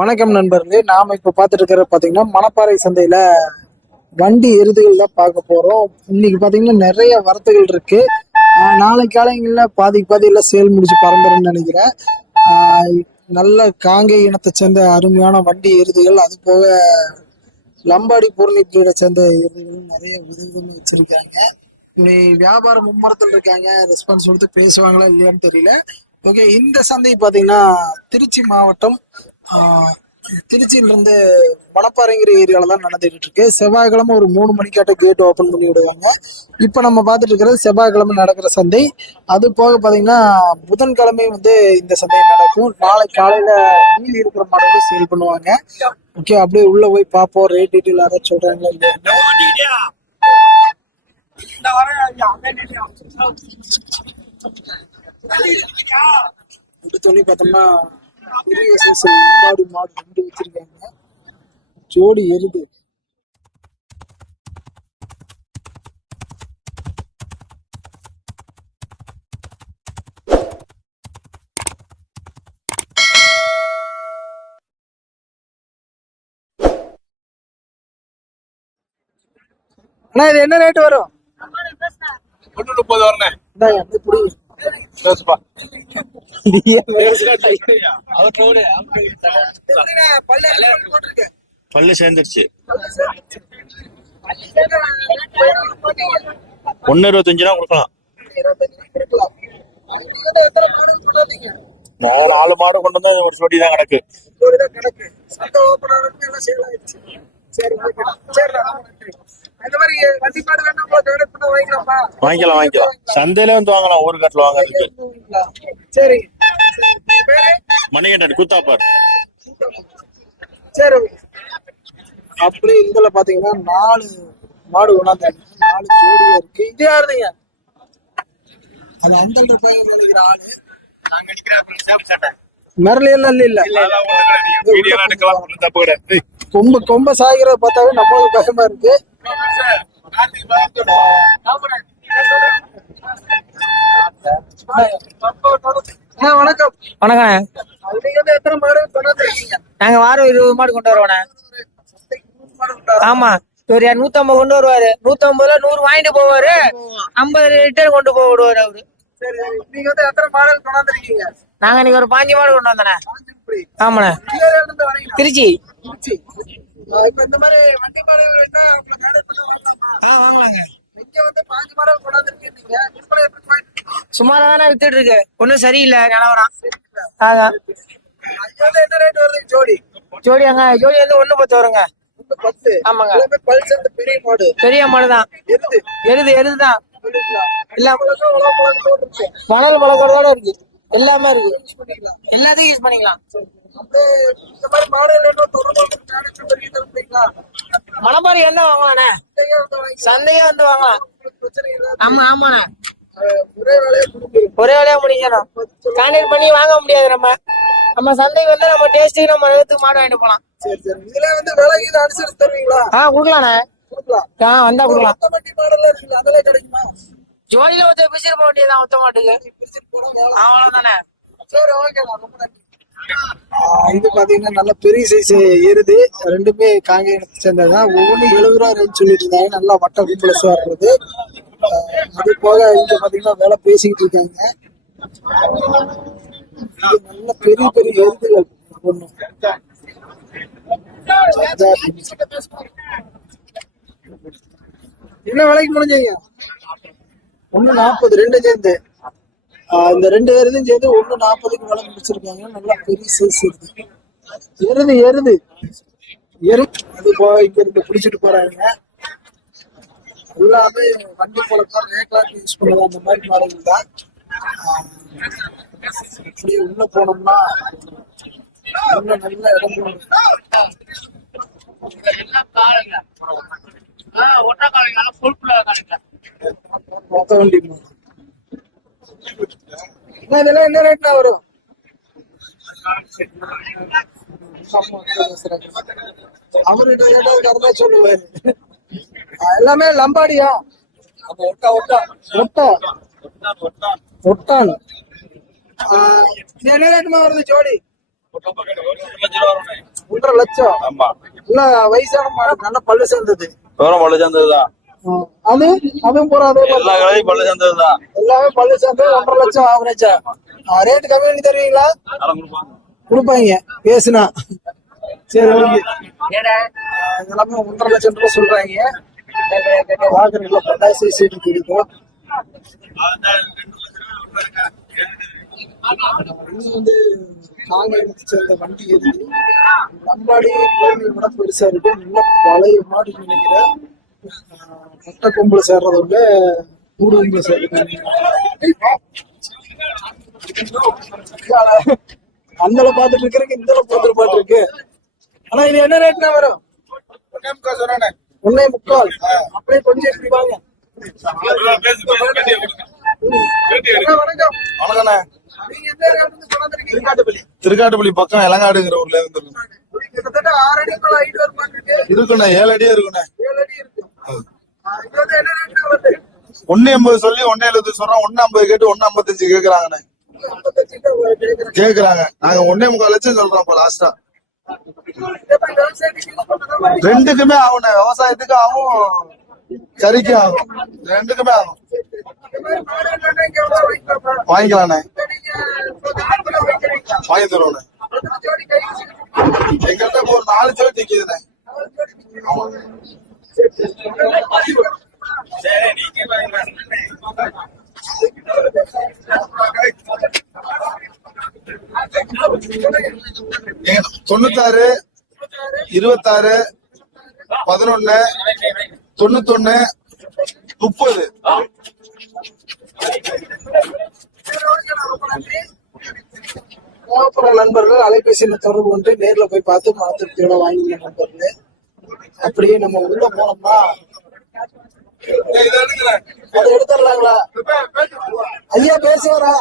வணக்கம் நண்பர்களே, நாம இப்ப பார்த்துட்டு இருக்கிற பாத்தீங்கன்னா மணப்பாறை சந்தையில வண்டி எருதுகள் தான் பார்க்க போறோம். இன்னைக்கு பாத்தீங்கன்னா நிறைய வரத்துகள் இருக்கு. நாளை காலைங்கள்ல பாதியில சேல் முடிச்சு பரம்பரைன்னு நினைக்கிறேன். நல்ல காங்கை இனத்தை சேர்ந்த அருமையான வண்டி எருதுகள், அது போக லம்பாடி பூர்ணி பிரீடை சேர்ந்த எருதுகளும் நிறைய விதவிதமா வச்சிருக்காங்க. வியாபார மும்முரத்தில் இருக்காங்க. ரெஸ்பான்ஸ் கொடுத்து பேசுவாங்களா இல்லையான்னு தெரியல. ஓகே, இந்த சந்தை பாத்தீங்கன்னா திருச்சி மாவட்டம் திருச்சியில இருந்து மணப்பாறைங்கிற ஏரியால தான் நடந்துகிட்டு இருக்கு. செவ்வாய்க்கிழமை ஒரு 3 மணிக்காட்ட கேட் ஓபன் பண்ணி விடுவாங்க. இப்ப நம்ம பார்த்துட்டு இருக்கிறது செவ்வாய்க்கிழமை நடக்கிற சந்தை. அது போக பாத்தீங்கன்னா புதன்கிழமை இந்த சந்தை நடக்கும். நாளை காலையில மீன் இருக்கிற மாடல சேல் பண்ணுவாங்க. ஓகே, அப்படியே உள்ள போய் பார்ப்போம். ரேட் டீட்டெயில் யாராவது சொல்றாங்களா இல்லையா. அடுத்தோடனே பார்த்தோம்னா மாடு 2 வச்சிருக்காங்க. ஜோடி எருது. அண்ணா இது என்ன ரேட் வரும்? 130 வரணும். பல்லு சேர்ந்துருச்சு. 125 கொடுக்கலாம். 4 மாடு கொண்டு வந்து ஒரு ஜோடி தான் கிடக்கு. வாங்கிக்கலாம். சந்தையில வந்து வாங்கலாம். ஒரு கட்டில் வாங்கறதுக்கு. சரி, மணிகண்டன் கூத்தாப்பார். சரி, அப்படி இதுல பாத்தீங்கன்னா 4 மாடு கொண்டாந்தாங்க. 4 ஜோடியா இருக்கு. இது யாருங்க? அது அந்த ரூபாய் நினைக்கிற ஆளு. மிரலையெல்லாம் இல்ல. கொம்ப சாகிறத பார்த்தாவே நம்மளுக்கு பயமா இருக்கு. வணக்கம். வணக்கம். எத்தனை மாடு கொண்டாந்துருக்கீங்க? நாங்க வாரம் 20 மாடு கொண்டு வருவோண்ணே. ஆமா, ஒரு 150 கொண்டு வருவாரு. 150ல 100 வாங்கிட்டு போவாரு. 50 லிட்டர் கொண்டு போய் விடுவாரு அவரு. சரி, நீங்க எத்தனை மாடல் கொண்டாந்துருக்கீங்க? நாங்க இன்னைக்கு ஒரு 5 மாடு கொண்டு வந்தோண்ணே. ஆமாண்ணே, திருச்சி. இப்ப இந்த மாதிரி வண்டி மாடல் வாங்கலாங்க. இங்க 5 மாடல் கொண்டாந்துருக்கீங்க. சுமாரா தானே வித்துட்டு இருக்கு. ஒன்னும் சரியில்லை நிலவரம். என்ன ரேட் வருது ஜோடி? ஜோடி வந்து 110 வருங்க. 10. ஆமாங்க. பெரிய மாடு. பெரிய மாடுதான். எருதுதான். மணல் பழக்கோட இருக்கு. எல்லாமே இருக்கு. எல்லாத்தையும் யூஸ் பண்ணிக்கலாம். மணப்பாறை என்ன வாங்கலாண்ணே? சந்தையா வந்து வாங்கலாம். ஆமாண்ணே, ஒரே வேலையா முடிக்கணும். கான்டாக்ட் பண்ணி வாங்க முடியாது. நம்ம சந்தைக்கு வந்து நம்ம டேஸ்ட்டுக்கு நம்ம எடுத்து மாடு வாங்கிட்டு போலாம். குடுக்கலாண்ணே. வந்தா குடுக்கலாம். ஜோடியில பிடிச்சிட்டு போக வேண்டியதான். ஒத்த மாட்டுக்கு அவ்வளவுதானே. இது பாத்தீங்கன்னா நல்ல பெரிய சைஸ் எருது. 2மே காங்கேயத்தை சேர்ந்ததுதான். ஒவ்வொன்றும் 70 ரூபா ரேஞ்ச் சொல்லிட்டு இருந்தாங்க. நல்லா வட்ட பிளஸா இருக்குது. அது போக இங்க பாத்தீங்கன்னா வேலை பேசிக்கிட்டு இருக்காங்க. நல்ல பெரிய எருதுகள். என்ன விலைக்கு முடிஞ்சீங்க? 140. 2 சேர்ந்து இந்த 2 எருதும் சேர்ந்து 140க்கு விலை முடிச்சிருக்காங்க. நல்லா பெரிய சைஸ் எருது. அது போக இங்க இருந்து பிடிச்சிட்டு போறாங்க. எல்லாமே வண்டி போலத்தான் ரேக்லாக் யூஸ் பண்ணலாம். அந்த மாதிரி மாடல் தான். அப்படியே உள்ள போனோம்னா நல்ல இடம் மொத்த வண்டி. இதெல்லாம் என்ன ரேட்ல வரும்? அவர்கிட்ட ரேட்டா சொல்லுவாரு. எல்லாமே லம்பாடியா? ஒட்டான். என்ன ரேட்டுமா வருது ஜோடி? 1.5 லட்சம். ஆமா, இல்ல வயசான மாடு, நல்ல பல்லு சேர்ந்தது. தூரம் பல்லு சேர்ந்ததுதான். அது அதுவும் போற அதே எல்லா கடையும் பல்லு சேர்ந்ததுதான். எல்லாமே பல்லு சேர்ந்து 1.5 லட்சம் ஆவரேஜா. ரேட் கம்மி பண்ணி தருவீங்களா? கொடுப்பாங்க பேசுனா. சரி, ஓகே. எல்லாமே 1.5 லட்சம் ரூபாய் சொல்றாங்க. பாக்குறீங்களா, பட்டாசு சீட்டு கிடைக்கும். நாங்க எடுத்து சேர்ந்த வண்டி இருக்கு. லம்பாடி கோவில் கூட பெருசா இருக்கு. நல்ல பழைய மாடு நினைக்கிறேன். மொட்டை கொம்புல சேர்றத விட கூடு கொம்புல சேர்றது. அந்த பாத்துட்டு இருக்கிறதுக்கு இந்த பாத்துட்டு இருக்கு. ஆனா இது என்ன ரேட்னா வரும்? 1.25. அப்படியே கொஞ்சம் எப்படி வாங்க. வணக்கம். வணக்கண்ணே. நீங்க எந்த ரேட்ல இருந்து கொண்டாந்துருக்கீங்க? திருக்காட்டுப்பள்ளி பக்கம் இளங்காடுங்கிற ஊர்ல இருந்து கிட்டத்தட்ட 6 அடிக்குள்ள ஹைட் வர மாதிரி இருக்கு. இருக்குண்ணே. 7 அடியே இருக்குண்ணே. 7 அடி இருக்கு. இது வந்து என்ன ரேட்னா வருது? 1.80 சொல்லி 1.70 சொல்றோம். 1.50 கேட்டு 1.55 கேக்குறாங்கண்ணே. 55 கேக்குறேன். கேக்குறாங்க. நாங்க 1.25 லட்சம் சொல்றோம் இப்ப லாஸ்டா. எப்படி விவசாயத்துக்கு யூஸ் பண்றதா மாதிரி? ரெண்டுக்குமே ஆகும்ண்ணே. விவசாயத்துக்கு ஆகும், கறிக்கு ஆகும். ரெண்டுக்குமே ஆகும். இந்த மாதிரி மாடு என்னன்னா இங்க வந்து வாங்கிக்கலாம். வாங்கிக்கலாண்ணே. நீங்க வைக்கிறீங்களா? வாங்கி தருவோண்ணே. ஜோடி கை எங்கள்கிட்ட இப்போ ஒரு 4 ஜோடி நிக்குதுண்ணே. ஏங்க, 96 26 11 91 30. நண்பர்கள் அலைபேசியில தொடர்பு கொண்டு நேர்ல போய் பார்த்து மனத்திருப்தியோட வாங்கிக்க நண்பர்களே. அப்படியே நம்ம உள்ள போனோம்னா அதை எடுத்துடலாங்களா? ஐயா பேசுவாரா?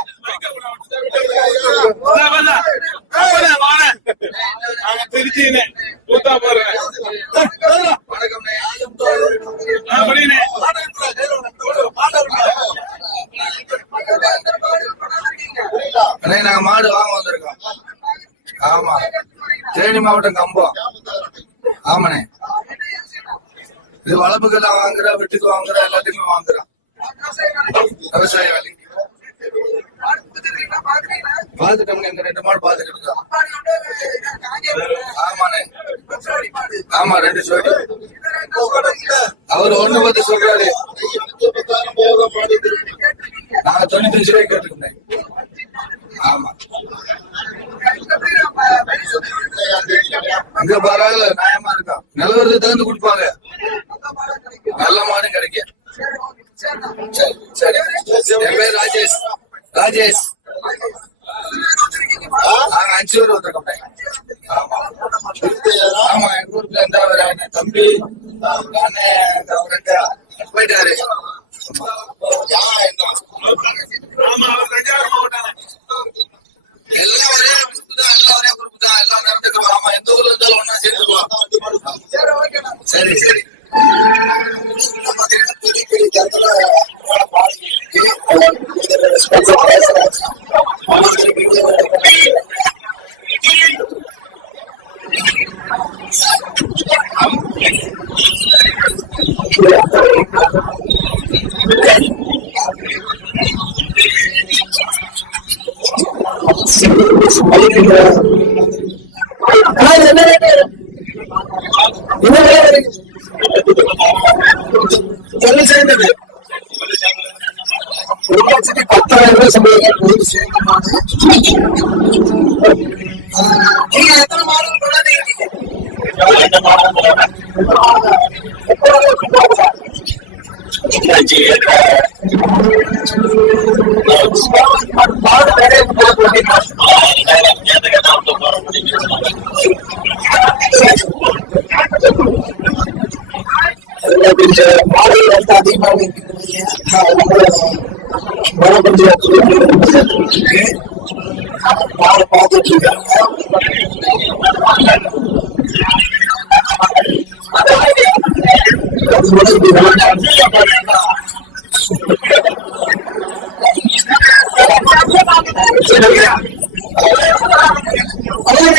நாங்க மாடு வாங்க வந்திருக்கோம். ஆமா, தேனி மாவட்டம் கம்பம். ஆமாண்ணே. இது வளர்ப்புக்கெல்லாம் வாங்குற, வெட்டுக்கு வாங்குற, எல்லாத்துக்குமே வாங்குறோம். விவசாய வேலைக்கு பாத்துட்டோம்னே. இந்த 2 மாடு பாத்துட்டு இருக்கோம். ஆமாண்ணே. ஆமா, 2 ஜோடி. அவர் 1.10 சொல்றாரு. நாங்க 95 ரூபாய்க்கு கேட்டுருக்கேன். ஆமா, இங்க பரவாயில்ல, நியாயமா இருக்கா. நிலவரத்து தகுந்து கொடுப்பாங்க. நல்ல மாடு கிடைக்கும். சரி, என் பேர் ராஜேஷ். ராஜேஷ். நாங்க 5 பேர் வந்திருக்கோம். ஆமா, ஆமா. எங்க ஊருக்குல இருந்தா தம்பி போயிட்டாரு. எல்லாம் ஒரே குரூப் தான். எல்லாம் நடந்துக்கிறோம். ஆமா, எந்த ஊர்ல இருந்தாலும் ஒன்னா சேர்ந்துக்குவோம். சரி சரி. பெரிய பெரிய இடத்துல சேர்ந்தது 1,10,000 சம்பளம் போது சேர்ந்தமான. நீங்க எத்தனை மாதம் மாடுகள் வந்து அதிகமாக மாடு பார்த்துட்டு இருக்காங்க.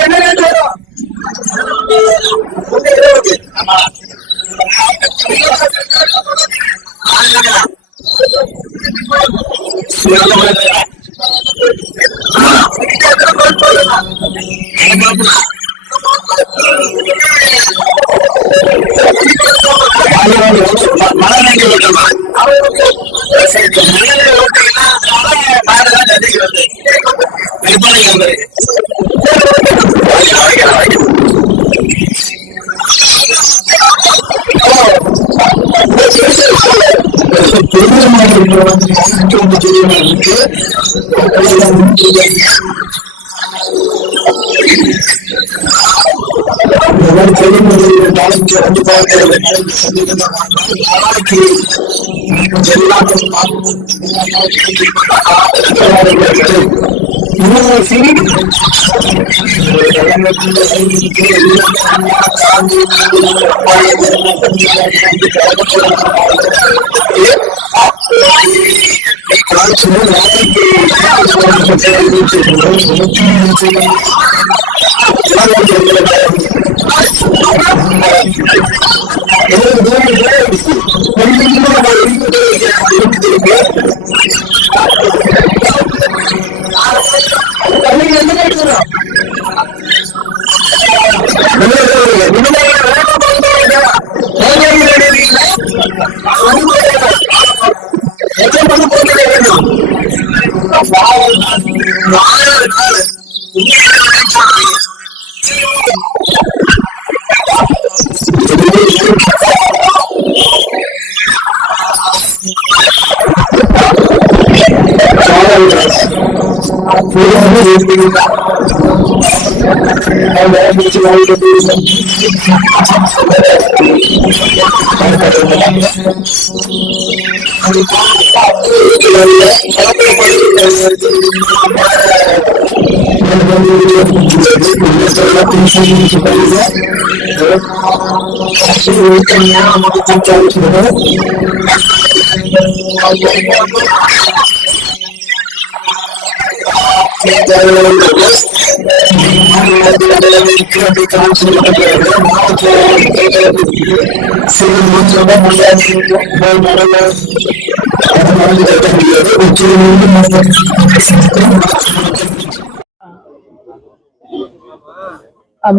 என்ன ரேட் வரும்?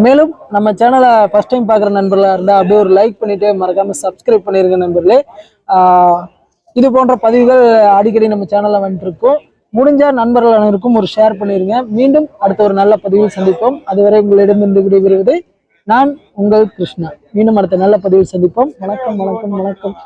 மேலும் நம்ம சேனலை ஃபர்ஸ்ட் டைம் பார்க்குற நண்பர்களாக இருந்தால் அப்படியே ஒரு லைக் பண்ணிட்டு மறக்காம சப்ஸ்கிரைப் பண்ணிருங்க நண்பர்களே. இது போன்ற பதிவுகள் அடிக்கடி நம்ம சேனல்ல வந்துட்டு இருக்கோம். முடிஞ்ச நண்பர்கள் அனைவருக்கும் ஒரு ஷேர் பண்ணிருங்க. மீண்டும் அடுத்த ஒரு நல்ல பதிவில் சந்திப்போம். அதுவரை உங்களிடமிருந்து விடைபெறுவது நான் உங்கள் கிருஷ்ணா. மீண்டும் அடுத்த நல்ல பதிவில் சந்திப்போம். வணக்கம் வணக்கம் வணக்கம்.